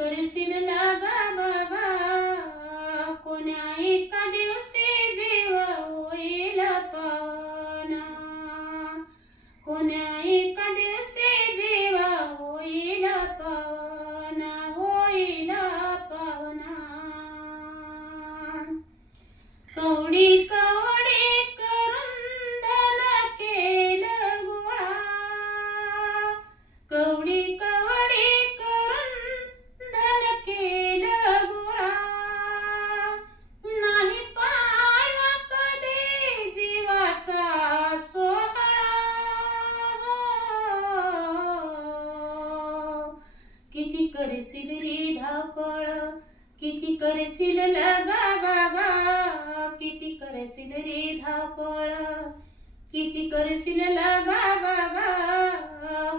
करशील लागा बागा, कोण्या एका दिवशी जीव होईल पावना, कोण्या एका दिवशी जीव होईल पावना, होईल पावना. कवडी कवडी करून धन केलं गोळा, कवडी कवडी करून धन केलं गोळा, नाही पाळला कधी जीवाचा सोहळा. किती करशील रे धावपळ, किती करशील लगा बागा, किती करशील रे धावपळ, किती करशील लगा बागा,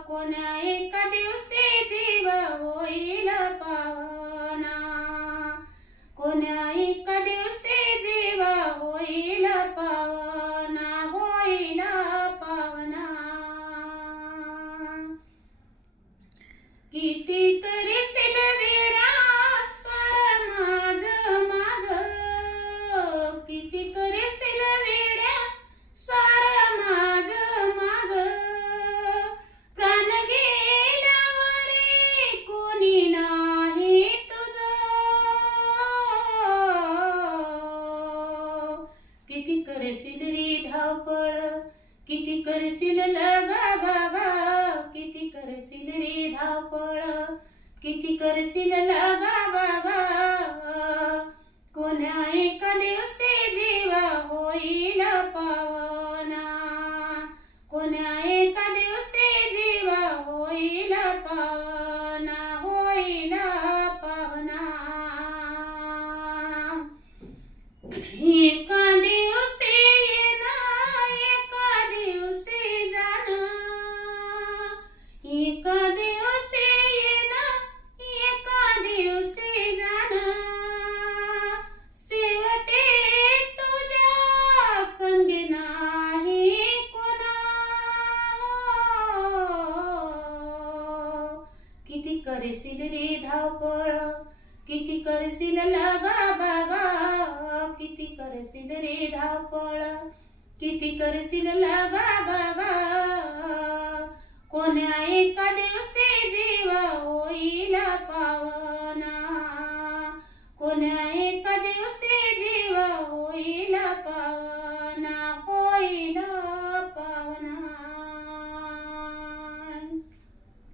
कोण्या एका दिवशी जीव होईल पावना, कोण्या एका दिवशी जीव होईल पावना, होईल पावना. किती करशील वेड्या सार माझं माझं, किती करशील वेड्या सार माझं माझं, प्राण गेल्यावर कोणी नाही तुझं. किती करशील रे धावपळ, किती करशील लगा बागा, किती करशील रे धावपळ, किती करशील लगा बागा, कोण्या एका दिवशी जीव होईल पावना, कोण्या एका दिवशी जीव होईल पावना, होईल पावना. एका दिवशी येणं, एका दिवशी जाणं, एका दिवशी येणं, एका दिवशी जाणं, शेवटी तुझ्या संगी नाही कोणा. किती करशील रे धावपळ, किती करशील लगा बागा, किती करशील रे धावपळ, किती करशील लगा बागा, कोण्या एका दिवशी जीव होईल पावना, कोण्या